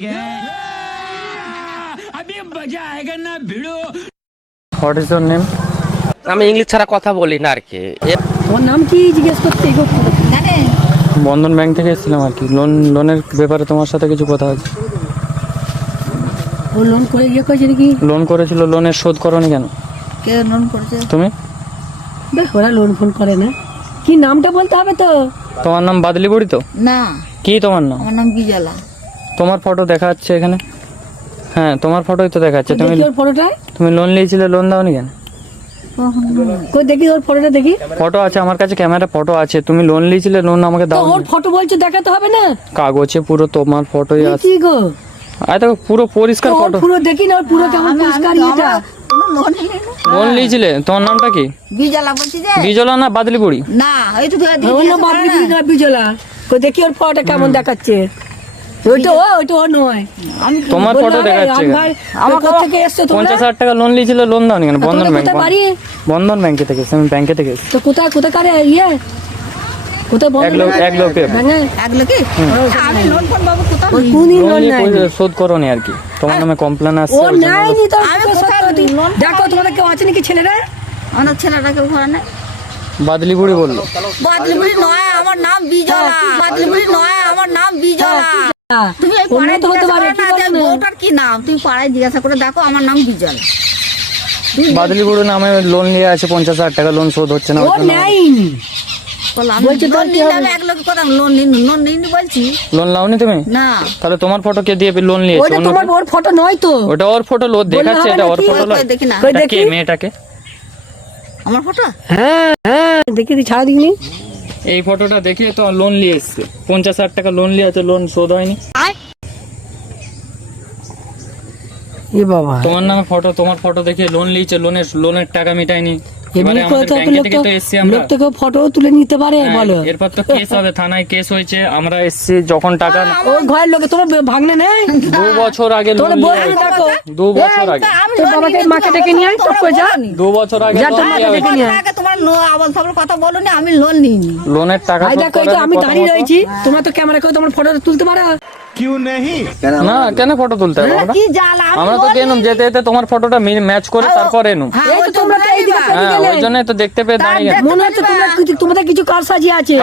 What is your name? আমি English ছাড়া কথা বলি না আর কি। তোমার নাম কি জিজ্ঞেস করতে জানে? বন্ধন ব্যাংক থেকে এসেছিলাম আর কি, লোনের ব্যাপারে তোমার সাথে কিছু কথা আছে। ও লোন করে গিয়ে কইছে নাকি? লোন করেছিল, লোনের শোধ করনি কেন? কে লোন করেছে? তুমি? বেশ, ওরা লোন ফোন করে না। কি নামটা বলতে হবে তো? তোমার নাম বাদলি বুড়ি তো? না। কি তোমার নাম? আমার নাম বিজলা। তোমার ফটো দেখা যাচ্ছে এখানে। হ্যাঁ, তোমার ফটোই তো দেখা যাচ্ছে। তুমি ওর ফটোটা? তুমি লোন নিয়েছিলে, লোন দাওনি কেন? কই দেখি ওর ফটোটা দেখি। ফটো আছে আমার কাছে, ক্যামেরা ফটো আছে। তুমি লোন নিয়েছিলে, লোন আমাকে দাও। ওর ফটো বলছো দেখাতে হবে না? কাগজে পুরো তোমার ফটোই আছে। কি গো? আরে দেখো পুরো পরিষ্কার ফটো। পুরো দেখি না, পুরো কেমন পরিষ্কার এটা। লোন নিয়েছিলে? তোমার নামটা কি? বিজলা বলছি যে। বিজলা না বাদলি বুড়ি? না, এই তো বাদলি বুড়ি না, বিজলা। কই দেখি ওর ফটোটা কেমন দেখাচ্ছে। ওইটা ও নয়। আমি তোমার ফটো দেখাচ্ছে। আমার কোথা থেকে এসছো তোমরা? 50,000 টাকা লোন নিয়েছিলে, লোন দাওনি কেন? বন্ধন ব্যাংক। বন্ধন ব্যাংকে থেকে এসেছি, আমি ব্যাংকে থেকে এসেছি। তো কোথায় কারে ইয়ে কোথায় বন্ধ? এক লোকে আমি লোন কোন বাবু কোথায়? কোনই লোন নাই, শোধ করনি আর কি। তোমার নামে কমপ্লেন আসছে। ও নাইনি তো। আমি কোথায় দেখো তোমাদের কেউ আছে নাকি ছেলেরা? অনেক ছেলেটা কেউ ঘরে নাই। বাদলি বুড়ি বললো। বাদলি বুড়ি নয়, আমার নাম বিজলা। বাদলি বুড়ি নয়, আমার নাম বিজলা। তুমি এই পাড়ায় তো হতে পারে জিজ্ঞাসা করো না যে বউটার কি নাম, তুমি পাড়ায় জিজ্ঞাসা করে দেখো, আমার নাম বিজলা। বাদলি বুড়ি নামে লোন নিয়ে আছে, 50,000 টাকা লোন শোধ হচ্ছে না। ও নাইনি বলছি লোন নিলে আমি এক লোক কথা লোন নিইনি বলছি। লোন লাওনি তুমি? না। তাহলে তোমার ফটো কে দিয়ে লোন নিয়েছে? ওটা তোমার ওর ফটো নয় তো। ওটা ওর ফটো, লোন দেখাচ্ছে এটা ওর ফটো নয়। দেখি না। এটা কে মেয়েটাকে? আমার ফটো? হ্যাঁ দেখি ছাড়া দিইনি। এই ফটোটা দেখিয়ে তো লোন নিয়ে এসছে। 50,000 টাকা লোন নিয়ে আছে, লোন শোধ হয়নি। এ বাবা, তোমার নামে ফটো, তোমার ফটো দেখে লোন নিয়েছে, লোনের টাকা মিটায়নি। এবারে আমাদের ব্যাংক থেকে তো এসছি আমরা। লোক থেকে ফটো তুলে নিতে পারে বলো। এরপর তো কেস হবে, থানায় কেস হয়েছে। আমরা এসছি যখন টাকা ওই ঘরের লোকে তোমার ভাঙনে নেই। 2 বছর আগে লোন বলছি দেখো 2 বছর আগে তোর বাবাকে মাকে ডেকে নিয়ে আয়, চুপ করে যা। 2 বছর আগে যা তোর মাকে ডেকে নিয়ে আয়। তোমার আবল তাবল কথা বলনি, আমি লোন নিইনি। লোনের টাকা আই দেখো, এই তো আমি দাঁড়িয়ে রয়েছি, তোমরা তো ক্যামেরা করে তোমার ফটো তুলতে পারো। না, কেন ফটো তুলতে হবে আমরা? কি জ্বালা, আমরা তো কেন যেতে যেতে তোমার ফটোটা ম্যাচ করে তারপর এনু। এই তো তোমরা তো এই দিকে হ্যাঁ, ওই জন্যই তো দেখতে পেয়ে দাঁড়িয়ে গেছি। মনে হচ্ছে তোমাদের কিছু কারসাজি আছে।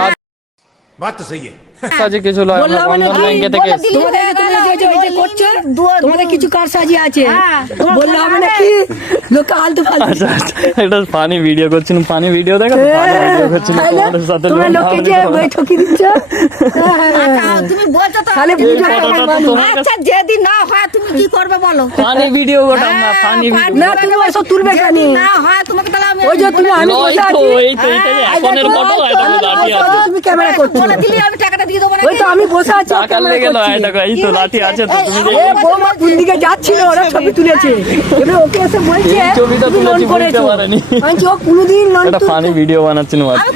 बात तो सही है। কাজে কিছু লয়, আমরা বন্ধন ব্যাংকে থেকে এসেছি। তোমাদের কিছু কারসাজি আছে, বললে হবে নাকি? লোক আলতু ফালতু। আচ্ছা, এটা ফানি ভিডিও করছিলাম, ফানি ভিডিও দেখো তো, ফানি ভিডিও করছিলাম তোমাদের সাথে। তোমরা লোককে যে বই ঠকি দিচ্ছ। তুমি বলছো তো তাহলে বুঝো আচ্ছা, যেদিন না হয় তুমি কি করবে বলো? ফানি ভিডিও ওটা আমরা ফানি ভিডিও না, তুমি ওসব তুলবে কেন? না হয় তোমাকে তাহলে আমি ওই যে তুমি আমি বসে আছি, এই তো এখনের ফটো, এটা লাঠি আছে। তুমি ক্যামেরা করছো। বলে দিলে আমি টাকাটা দিয়ে দেবো না। ওই তো আমি বসে আছি, টাকা ক্যামেরা লেগে করছি। নয়, দেখো এই তো লাঠি আছে তো, তুমি এ বৌমা কোন দিকে যাচ্ছিল, ওরা ছবি তুলেছে। এবার ওকে এসে বলছে এই ছবিটা তুমি লোন তুলেছি, বুঝতে করেছো। পারেনি। আমি ও কোনোদিন লোন এটা ফানি ভিডিও বানাচ্ছেন। আমি